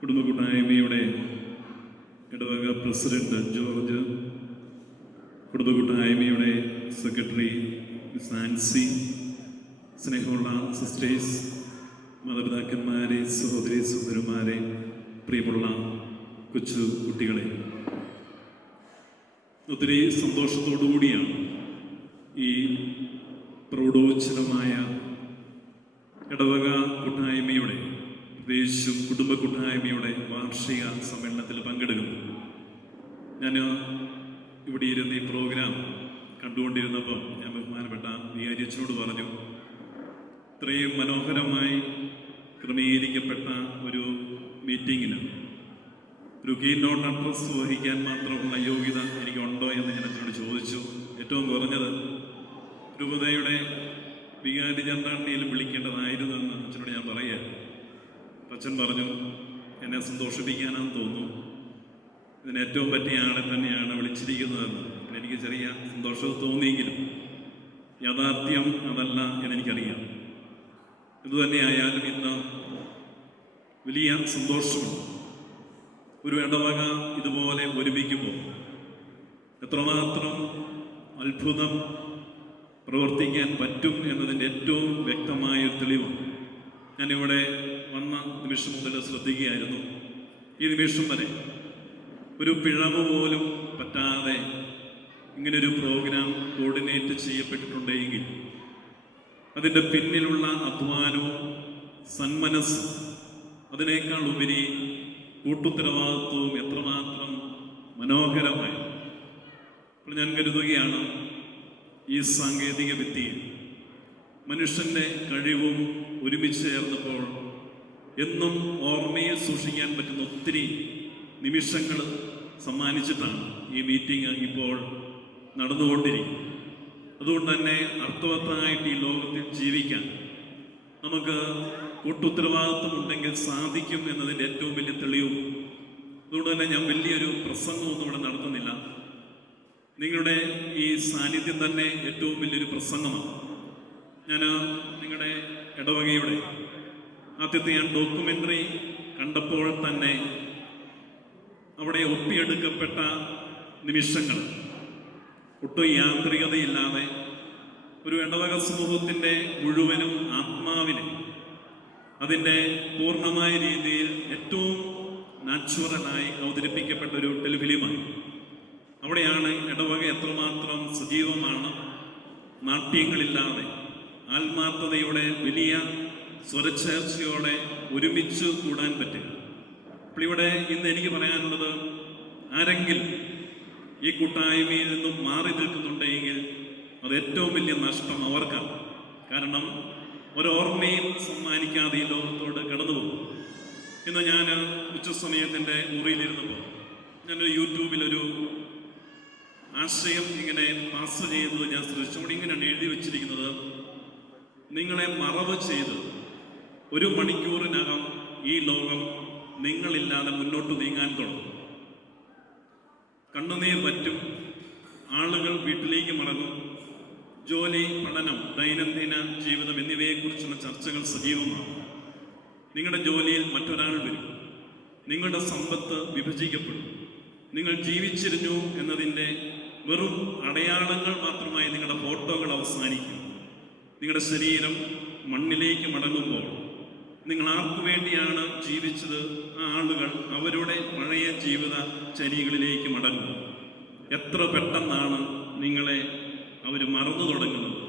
കുടുംബ കൂട്ടായ്മയുടെ ഇടവക പ്രസിഡന്റ് ജോർജ്, കുടുംബ കൂട്ടായ്മയുടെ സെക്രട്ടറി മിസ് ആൻസി, സ്നേഹമുള്ള സിസ്റ്റേഴ്സ്, മാതാപിതാക്കന്മാരെ, സഹോദരി സഹോദരന്മാരെ, പ്രിയമുള്ള കൊച്ചു കുട്ടികളെ, ഒത്തിരി സന്തോഷത്തോടുകൂടിയാണ് ഈ പ്രൗഢോജ്വലമായ ഇടവക കൂട്ടായ്മയുടെ, പ്രത്യേകിച്ചും കുടുംബ കൂട്ടായ്മയുടെ വാർഷിക സമ്മേളനത്തിൽ പങ്കെടുക്കുന്നു. ഞാൻ ഇവിടെ ഇരുന്ന് ഈ പ്രോഗ്രാം കണ്ടുകൊണ്ടിരുന്നപ്പം ഞാൻ ബഹുമാനപ്പെട്ട വികാരി അച്ഛനോട് പറഞ്ഞു, ഇത്രയും മനോഹരമായി ക്രമീകരിക്കപ്പെട്ട ഒരു മീറ്റിങ്ങിന് ഒരു കീനോട്ട് അഡ്രസ് വഹിക്കാൻ മാത്രമുള്ള യോഗ്യത എനിക്കുണ്ടോ എന്ന് ഞാൻ അച്ഛനോട് ചോദിച്ചു. ഏറ്റവും കുറഞ്ഞത് രൂപതയുടെ വികാരി ചന്ദ്രണ്ണയിലും വിളിക്കേണ്ടതായിരുന്നു എന്ന് അച്ഛനോട് ഞാൻ പറയാം. അച്ഛൻ പറഞ്ഞു, എന്നെ സന്തോഷിപ്പിക്കാനാണെന്ന് തോന്നുന്നു, ഇതിന് ഏറ്റവും പറ്റിയ ആളെ തന്നെയാണ് വിളിച്ചിരിക്കുന്നതെന്ന്. എനിക്ക് ചെറിയ സന്തോഷം തോന്നിയെങ്കിലും യാഥാർത്ഥ്യം അതല്ല എന്നെനിക്കറിയാം. എന്തുതന്നെയായാലും ഇന്ന് വലിയ സന്തോഷമുണ്ട്. ഒരു ഇടവക ഇതുപോലെ ഒരുമിക്കുമ്പോൾ എത്രമാത്രം അത്ഭുതം പ്രവർത്തിക്കാൻ പറ്റും എന്നതിൻ്റെ ഏറ്റവും വ്യക്തമായ തെളിവാണ്. ഞാനിവിടെ വന്ന നിമിഷം മുതൽ ശ്രദ്ധിക്കുകയായിരുന്നു. ഈ നിമിഷം വരെ ഒരു പിഴവ് പോലും പറ്റാതെ ഇങ്ങനൊരു പ്രോഗ്രാം കോർഡിനേറ്റ് ചെയ്യപ്പെട്ടിട്ടുണ്ടെങ്കിൽ അതിൻ്റെ പിന്നിലുള്ള അധ്വാനവും സന്മനസ്സും, അതിനേക്കാൾ ഉപരി കൂട്ടുത്തരവാദിത്വവും എത്രമാത്രം മനോഹരമായി. അപ്പോൾ ഞാൻ കരുതുകയാണ്, ഈ സാങ്കേതിക വിദ്യയിൽ മനുഷ്യൻ്റെ കഴിവും ഒരുമിച്ച് ചേർന്നപ്പോൾ എന്നും ഓർമ്മയിൽ സൂക്ഷിക്കാൻ പറ്റുന്ന ഒത്തിരി നിമിഷങ്ങൾ സമ്മാനിച്ചിട്ടാണ് ഈ മീറ്റിംഗ് ഇപ്പോൾ നടന്നുകൊണ്ടിരിക്കുന്നത്. അതുകൊണ്ട് തന്നെ അർത്ഥവത്തായിട്ട് ഈ ലോകത്തിൽ ജീവിക്കാൻ നമുക്ക് കൂട്ടുത്തരവാദിത്വം ഉണ്ടെങ്കിൽ സാധിക്കും എന്നതിൻ്റെ ഏറ്റവും വലിയ തെളിവും. അതുകൊണ്ട് തന്നെ ഞാൻ വലിയൊരു പ്രസംഗമൊന്നും ഇവിടെ നടത്തുന്നില്ല. നിങ്ങളുടെ ഈ സാന്നിധ്യം തന്നെ ഏറ്റവും വലിയൊരു പ്രസംഗമാണ്. ഞാൻ നിങ്ങളുടെ ഇടവകയുടെ ആദ്യത്തെ ഡോക്യുമെൻ്ററി കണ്ടപ്പോൾ തന്നെ അവിടെ ഒപ്പിയെടുക്കപ്പെട്ട നിമിഷങ്ങൾ ഒട്ടും യാന്ത്രികതയില്ലാതെ ഒരു ഇടവക സമൂഹത്തിൻ്റെ മുഴുവനും ആത്മാവിനെ അതിൻ്റെ പൂർണ്ണമായ രീതിയിൽ ഏറ്റവും നാച്ചുറലായി അവതരിപ്പിക്കപ്പെട്ട ഒരു ടെലിഫിലിമായി. അവിടെയാണ് ഇടവക എത്രമാത്രം സജീവമാണ്, നാട്യങ്ങളില്ലാതെ ആത്മാർത്ഥതയോടെ വലിയ സ്വരച്ചേർച്ചയോടെ ഒരുമിച്ച് കൂടാൻ പറ്റുക. അപ്പോൾ ഇവിടെ ഇന്ന് എനിക്ക് പറയാനുള്ളത്, ആരെങ്കിലും ഈ കൂട്ടായ്മയിൽ നിന്നും മാറി നിൽക്കുന്നുണ്ടെങ്കിൽ അത് ഏറ്റവും വലിയ നഷ്ടം അവർക്കാണ്. കാരണം ഒരോർമ്മയും സമ്മാനിക്കാതെ ഈ ലോകത്തോട് കടന്നു പോകും. ഇന്ന് ഞാൻ ഉച്ചസമയത്തിൻ്റെ മുറിയിലിരുന്നപ്പോൾ ഞാനൊരു യൂട്യൂബിലൊരു ആശയം ഇങ്ങനെ പാസ് ചെയ്തത് ഞാൻ ശ്രദ്ധിച്ചുകൊണ്ട് ഇങ്ങനെയാണ് എഴുതി വച്ചിരിക്കുന്നത്: നിങ്ങളെ മറവ് ചെയ്ത് 1 മണിക്കൂറിനകം ഈ ലോകം നിങ്ങളില്ലാതെ മുന്നോട്ട് നീങ്ങാൻ തുടങ്ങും. കണ്ണുനീർ പറ്റും, ആളുകൾ വീട്ടിലേക്ക് മടങ്ങും, ജോലി, പഠനം, ദൈനംദിന ജീവിതം എന്നിവയെക്കുറിച്ചുള്ള ചർച്ചകൾ സജീവമാണ്. നിങ്ങളുടെ ജോലിയിൽ മറ്റൊരാൾ വരും, നിങ്ങളുടെ സമ്പത്ത് വിഭജിക്കപ്പെടും, നിങ്ങൾ ജീവിച്ചിരുന്നു എന്നതിൻ്റെ വെറും അടയാളങ്ങൾ മാത്രമായി നിങ്ങളുടെ ഫോട്ടോകൾ അവസാനിക്കും. നിങ്ങളുടെ ശരീരം മണ്ണിലേക്ക് മടങ്ങുമ്പോൾ നിങ്ങൾ ആർക്കു വേണ്ടിയാണ് ജീവിച്ചത്, ആ ആളുകൾ അവരുടെ പഴയ ജീവിത ചര്യകളിലേക്ക് മടങ്ങും. എത്ര പെട്ടെന്നാണ് നിങ്ങളെ അവർ മറന്നു തുടങ്ങുന്നത്.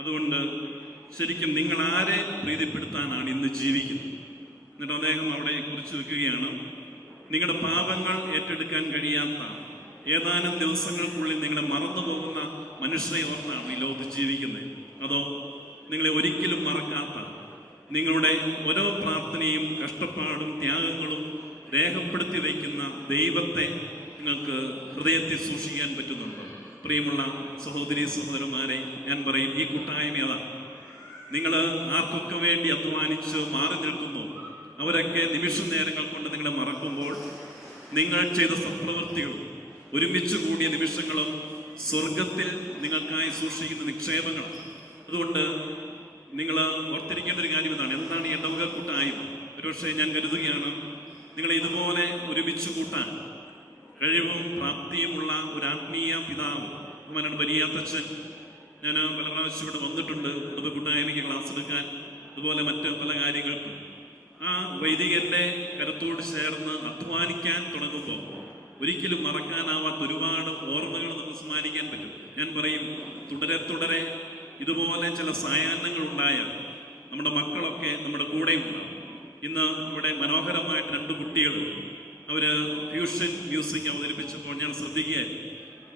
അതുകൊണ്ട് ശരിക്കും നിങ്ങൾ ആരെ പ്രീതിപ്പെടുത്താനാണ് ഇന്ന് ജീവിക്കുന്നത്? എന്നിട്ട് അദ്ദേഹം അവിടെ കുറിച്ച് വെക്കുകയാണ്, നിങ്ങളുടെ പാപങ്ങൾ ഏറ്റെടുക്കാൻ കഴിയാത്ത ഏതാനും ദിവസങ്ങൾക്കുള്ളിൽ നിങ്ങളെ മറന്നു പോകുന്ന മനുഷ്യരെ ഓർന്നാണ് ഈ ലോകത്ത് ജീവിക്കുന്നത്. അതോ നിങ്ങളെ ഒരിക്കലും മറക്കാത്ത, നിങ്ങളുടെ ഓരോ പ്രാർത്ഥനയും കഷ്ടപ്പാടും ത്യാഗങ്ങളും രേഖപ്പെടുത്തി വയ്ക്കുന്ന ദൈവത്തെ നിങ്ങൾക്ക് ഹൃദയത്തിൽ സൂക്ഷിക്കാൻ പറ്റുന്നുണ്ടോ? പ്രിയമുള്ള സഹോദരി സഹോദരന്മാരെ, ഞാൻ പറയും, ഈ കൂട്ടായ്മ അതാ. നിങ്ങൾ ആർക്കൊക്കെ വേണ്ടി അധ്വാനിച്ച് മാറി നിൽക്കുന്നു, അവരൊക്കെ നിമിഷ നേരങ്ങൾ കൊണ്ട് നിങ്ങളെ മറക്കുമ്പോൾ നിങ്ങൾ ചെയ്ത സത്പ്രവൃത്തികളും ഒരുമിച്ച് കൂടിയ നിമിഷങ്ങളും സ്വർഗത്തിൽ നിങ്ങൾക്കായി സൂക്ഷിക്കുന്ന നിക്ഷേപങ്ങൾ. അതുകൊണ്ട് നിങ്ങൾ ഓർത്തിരിക്കേണ്ട ഒരു കാര്യം ഇതാണ്. എന്താണ് ഈ ഇടവക കൂട്ടായ്മ? ഒരുപക്ഷെ ഞാൻ കരുതുകയാണ്, നിങ്ങളെ ഇതുപോലെ ഒരുമിച്ച് കൂട്ടാൻ കഴിവും പ്രാപ്തിയുമുള്ള ഒരു ആത്മീയ പിതാവ് ബഹുമാനപ്പെട്ട വലിയാത്തച്ഛൻ, ഞാൻ പല പ്രാവശ്യം ഇവിടെ വന്നിട്ടുണ്ട് കുടുംബ കൂട്ടായ്മയ്ക്ക് ക്ലാസ് എടുക്കാൻ, അതുപോലെ മറ്റ് പല കാര്യങ്ങൾക്കും. ആ വൈദികന്റെ കരത്തോട് ചേർന്ന് അധ്വാനിക്കാൻ തുടങ്ങുമ്പോൾ ഒരിക്കലും മറക്കാനാവാത്ത ഒരുപാട് ഓർമ്മകൾ നമുക്ക് സ്മരിക്കാൻ പറ്റും. ഞാൻ പറയും, തുടരെ തുടരെ ഇതുപോലെ ചില സായാഹ്നങ്ങൾ ഉണ്ടായാൽ നമ്മുടെ മക്കളൊക്കെ നമ്മുടെ കൂടെയുണ്ട്. ഇന്ന് ഇവിടെ മനോഹരമായിട്ട് 2 കുട്ടികൾ അവർ ഫ്യൂഷൻ മ്യൂസിക് അവതരിപ്പിച്ചപ്പോൾ ഞാൻ ശ്രദ്ധിക്കുകയായിരുന്നു.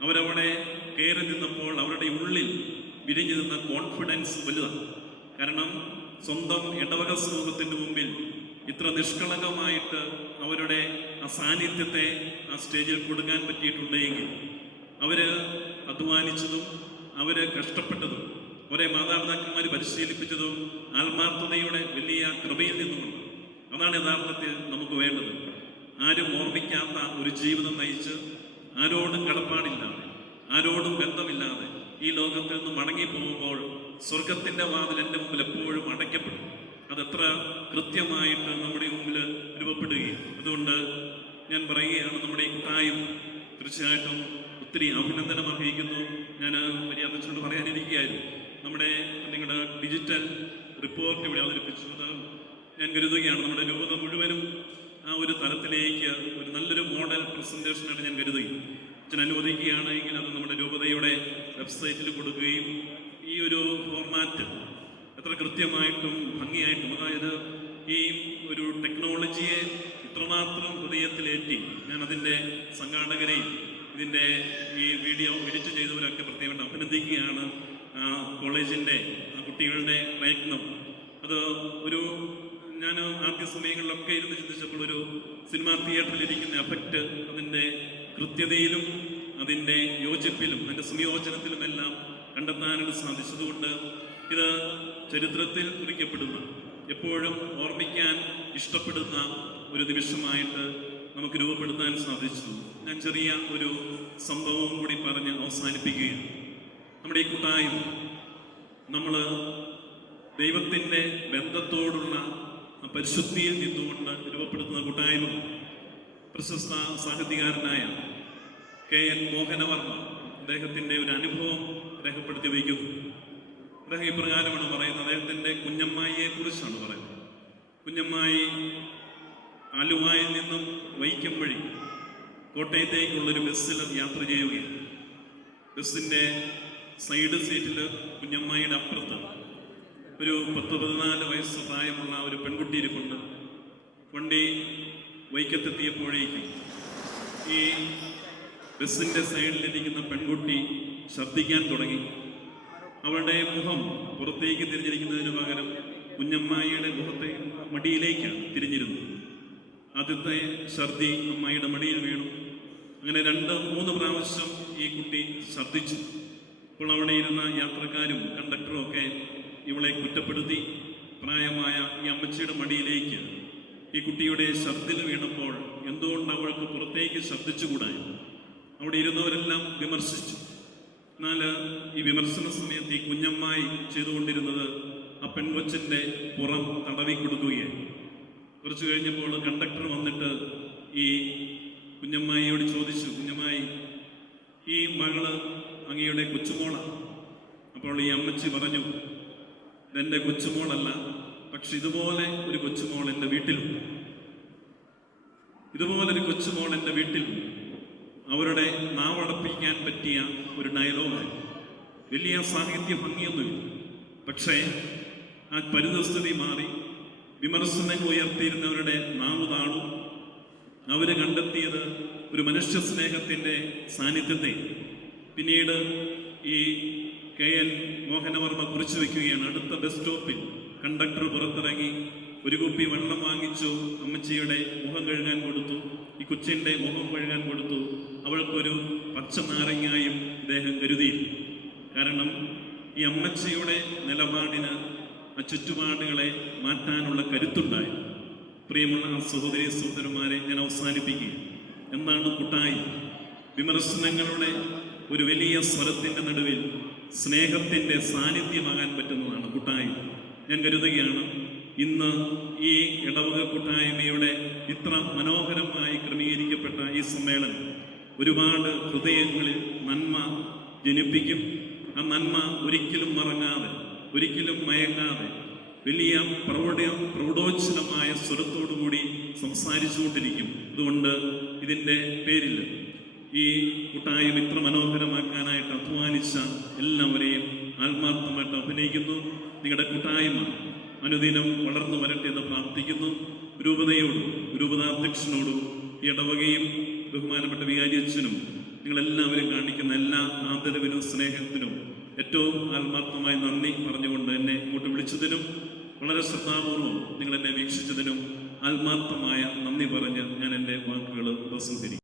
അവരവിടെ കയറി നിന്നപ്പോൾ അവരുടെ ഉള്ളിൽ വിരിഞ്ഞു നിന്ന കോൺഫിഡൻസ് വലുതാണ്. കാരണം സ്വന്തം ഇടവക സമൂഹത്തിൻ്റെ മുമ്പിൽ ഇത്ര നിഷ്കളങ്കമായിട്ട് അവരുടെ ആ സാന്നിധ്യത്തെ ആ സ്റ്റേജിൽ കൊടുക്കാൻ പറ്റിയിട്ടുണ്ടെങ്കിൽ അവർ അധ്വാനിച്ചതും അവർ കഷ്ടപ്പെട്ടതും ഒരേ മാതാപിതാക്കന്മാർ പരിശീലിപ്പിച്ചതും ആത്മാർത്ഥതയുടെ വലിയ കൃപയിൽ നിന്നുമുണ്ട്. അതാണ് യഥാർത്ഥത്തിൽ നമുക്ക് വേണ്ടത്. ആരും ഓർമ്മിക്കാത്ത ഒരു ജീവിതം നയിച്ച് ആരോടും കടപ്പാടില്ലാതെ ആരോടും ബന്ധമില്ലാതെ ഈ ലോകത്തിൽ നിന്ന് മടങ്ങിപ്പോകുമ്പോൾ സ്വർഗത്തിൻ്റെ വാതിൽ എൻ്റെ മുമ്പിൽ എപ്പോഴും അടയ്ക്കപ്പെടും. അതെത്ര കൃത്യമായിട്ട് നമ്മുടെ മുമ്പിൽ രൂപപ്പെടുകയും. അതുകൊണ്ട് ഞാൻ പറയുകയാണ്, നമ്മുടെ ഈ കൂട്ടായ്മ തീർച്ചയായിട്ടും ഒത്തിരി അഭിനന്ദനം അർഹിക്കുന്നു. ഞാൻ മര്യാദച്ചോട് പറയാനിരിക്കുകയായിരുന്നു. നിങ്ങളുടെ ഡിജിറ്റൽ റിപ്പോർട്ട് ഇവിടെ അവതരിപ്പിച്ചു. അത് ഞാൻ കരുതുകയാണ് നമ്മുടെ രൂപത മുഴുവനും ആ ഒരു തലത്തിലേക്ക് ഒരു നല്ലൊരു മോഡൽ പ്രസൻറ്റേഷനായിട്ട് ഞാൻ കരുതുകയും അച്ഛൻ അനുവദിക്കുകയാണെങ്കിൽ അത് നമ്മുടെ രൂപതയുടെ വെബ്സൈറ്റിൽ കൊടുക്കുകയും ഈ ഒരു ഫോർമാറ്റ് എത്ര കൃത്യമായിട്ടും ഭംഗിയായിട്ടും, അതായത് ഈ ഒരു ടെക്നോളജിയെ ഇത്രമാത്രം ഹൃദയത്തിലേറ്റി ഞാൻ അതിൻ്റെ സംഘാടകരെയും ഇതിൻ്റെ ഈ വീഡിയോ എഡിറ്റ് ചെയ്തവരൊക്കെ പ്രത്യേകം അഭിനന്ദിക്കുകയാണ്. കോളേജിൻ്റെ കുട്ടികളുടെ പ്രയത്നം അത് ഞാൻ ആദ്യ സമയങ്ങളിലൊക്കെ ഇരുന്ന് ചിന്തിച്ചപ്പോൾ ഒരു സിനിമാ തിയേറ്ററിൽ ഇരിക്കുന്ന എഫക്റ്റ് അതിൻ്റെ കൃത്യതയിലും അതിൻ്റെ യോജിപ്പിലും അതിൻ്റെ സംയോജനത്തിലും എല്ലാം കണ്ടെത്താനായിട്ട് സാധിച്ചതുകൊണ്ട് ഇത് ചരിത്രത്തിൽ കുറിക്കപ്പെടുന്ന, എപ്പോഴും ഓർമ്മിക്കാൻ ഇഷ്ടപ്പെടുന്ന ഒരു നിമിഷമായിട്ട് നമുക്ക് രൂപപ്പെടുത്താൻ സാധിച്ചു. ഞാൻ ചെറിയ ഒരു സംഭവം കൂടി പറഞ്ഞ് അവസാനിപ്പിക്കുകയാണ്. നമ്മുടെ ഈ കൂട്ടായ്മ നമ്മൾ ദൈവത്തിൻ്റെ ബന്ധത്തോടുള്ള പരിശുദ്ധിയിൽ നിന്നുകൊണ്ട് രൂപപ്പെടുത്തുന്ന കൂട്ടായ്മ. പ്രശസ്ത സാഹിത്യകാരനായ KN മോഹനവർമ്മ അദ്ദേഹത്തിൻ്റെ ഒരു അനുഭവം രേഖപ്പെടുത്തി വയ്ക്കുന്നു. അദ്ദേഹം ഇപ്രകാരമാണ് പറയുന്നത്. അദ്ദേഹത്തിൻ്റെ കുഞ്ഞമ്മായിയെ കുറിച്ചാണ് പറയുന്നത്. കുഞ്ഞമ്മായി ആലുവായിൽ നിന്നും വൈക്കം വഴി കോട്ടയത്തേക്കുള്ളൊരു ബസ്സിൽ യാത്ര ചെയ്യുകയാണ്. ബസ്സിൻ്റെ സൈഡ് സീറ്റിൽ കുഞ്ഞമ്മായിയുടെ അപ്പുറത്ത് ഒരു 10-14 വയസ്സ് പ്രായമുള്ള ഒരു പെൺകുട്ടി ഇരിപ്പുണ്ട്. വണ്ടി വൈക്കത്തെത്തിയപ്പോഴേക്കും ഈ ബസ്സിൻ്റെ സൈഡിലിരിക്കുന്ന പെൺകുട്ടി ശബ്ദിക്കാൻ തുടങ്ങി. അവളുടെ മുഖം പുറത്തേക്ക് തിരിഞ്ഞിരിക്കുന്നതിന് പകരം കുഞ്ഞമ്മായിയുടെ മുഖത്തെ മടിയിലേക്കാണ് തിരിഞ്ഞിരുന്നത്. ആദ്യത്തെ ഛർദി അമ്മായിയുടെ മടിയിൽ വീണു. അങ്ങനെ 2-3 പ്രാവശ്യം ഈ കുട്ടി ഛർദിച്ചു. അപ്പോൾ അവിടെ ഇരുന്ന യാത്രക്കാരും കണ്ടക്ടറും ഒക്കെ ഇവളെ കുറ്റപ്പെടുത്തി. പ്രായമായ ഈ അമ്മച്ചിയുടെ മടിയിലേക്ക് ഈ കുട്ടിയുടെ ശബ്ദത്തിൽ വീണപ്പോൾ എന്തുകൊണ്ട് അവൾക്ക് പുറത്തേക്ക് ശബ്ദിച്ചുകൂടായി? അവിടെ ഇരുന്നവരെല്ലാം വിമർശിച്ചു. എന്നാൽ ഈ വിമർശന സമയത്ത് ഈ കുഞ്ഞമ്മായി ചെയ്തുകൊണ്ടിരുന്നത് ആ പെൺകൊച്ചിൻ്റെ പുറം തടവി കൊടുക്കുകയാണ്. കുറച്ച് കഴിഞ്ഞപ്പോൾ കണ്ടക്ടർ വന്നിട്ട് ഈ കുഞ്ഞമ്മായിയോട് ചോദിച്ചു, കുഞ്ഞമ്മായി, ഈ മകള് അങ്ങയുടെ കൊച്ചുമോളാണ്. അപ്പോൾ ഈ അമ്മച്ചി പറഞ്ഞു, ഇതെൻ്റെ കൊച്ചുമോളല്ല, പക്ഷെ ഇതുപോലെ ഒരു കൊച്ചുമോൾ എൻ്റെ വീട്ടിലുണ്ട്. ഇതുപോലൊരു കൊച്ചുമോൾ എൻ്റെ വീട്ടിലുണ്ട്. അവരുടെ നാവടപ്പിക്കാൻ പറ്റിയ ഒരു ഡയലോഗാണ്. വലിയ സാഹിത്യ ഭംഗിയൊന്നുമില്ല. പക്ഷേ ആ പരിതസ്ഥിതി മാറി വിമർശനങ്ങൾ ഉയർത്തിയിരുന്നവരുടെ നാവ് താണു. അവർ കണ്ടെത്തിയത് ഒരു മനുഷ്യ സ്നേഹത്തിൻ്റെ സാന്നിധ്യത്തെ. പിന്നീട് ഈ KN മോഹനവർമ്മ കുറിച്ചു വയ്ക്കുകയാണ്. അടുത്ത ബസ് സ്റ്റോപ്പിൽ കണ്ടക്ടർ പുറത്തിറങ്ങി ഒരു കുപ്പി വെള്ളം വാങ്ങിച്ചു. അമ്മച്ചിയുടെ മുഖം കഴുകാൻ കൊടുത്തു. ഈ കൊച്ചിൻ്റെ മുഖം കഴുകാൻ കൊടുത്തു. അവൾക്കൊരു പച്ച നാരങ്ങായും ഇദ്ദേഹം കരുതി. കാരണം ഈ അമ്മച്ചിയുടെ നിലപാടിന് ആ ചുറ്റുപാടുകളെ മാറ്റാനുള്ള കരുത്തുണ്ടായി. പ്രിയമുള്ള സഹോദരി സഹോദരന്മാരെ, ഞാൻ അവസാനിപ്പിക്കുക. എന്താണ് കൂട്ടായ്മ? വിമർശനങ്ങളുടെ ഒരു വലിയ സ്വരത്തിൻ്റെ നടുവിൽ സ്നേഹത്തിൻ്റെ സാന്നിധ്യമാകാൻ പറ്റുന്നതാണ് കൂട്ടായ്മ. ഞാൻ കരുതുകയാണ് ഇന്ന് ഈ ഇടവക കൂട്ടായ്മയുടെ ഇത്ര മനോഹരമായി ക്രമീകരിക്കപ്പെട്ട ഈ സമ്മേളനം ഒരുപാട് ഹൃദയങ്ങളിൽ നന്മ ജനിപ്പിക്കും. ആ നന്മ ഒരിക്കലും മറങ്ങാതെ, ഒരിക്കലും മയങ്ങാതെ വലിയ പ്രൗഢോജ്ജലമായ സ്വരത്തോടുകൂടി സംസാരിച്ചുകൊണ്ടിരിക്കും. അതുകൊണ്ട് ഇതിൻ്റെ പേരിൽ ഈ കൂട്ടായ്മ ഇത്ര മനോഹരമാക്കാനായിട്ട് അധ്വാനിച്ച എല്ലാവരെയും ആത്മാർത്ഥമായിട്ട് അഭിനയിക്കുന്നു. നിങ്ങളുടെ കൂട്ടായ്മ അനുദിനം വളർന്നു വരട്ടെ എന്ന് പ്രാർത്ഥിക്കുന്നു. രൂപതയോടും രൂപതാധ്യക്ഷനോടും ഈ ഇടവകയും ബഹുമാനപ്പെട്ട വികാരി അച്ഛനും നിങ്ങളെല്ലാവരും കാണിക്കുന്ന എല്ലാ ആദരവിനും സ്നേഹത്തിനും ഏറ്റവും ആത്മാർത്ഥമായി നന്ദി പറഞ്ഞുകൊണ്ട് എന്നെ ഇങ്ങോട്ട് വിളിച്ചതിനും വളരെ ശ്രദ്ധാപൂർവം നിങ്ങൾ എന്നെ വീക്ഷിച്ചതിനും ആത്മാർത്ഥമായ നന്ദി പറഞ്ഞ് ഞാൻ എൻ്റെ വാക്കുകൾ ഉപസംഹരിക്കും.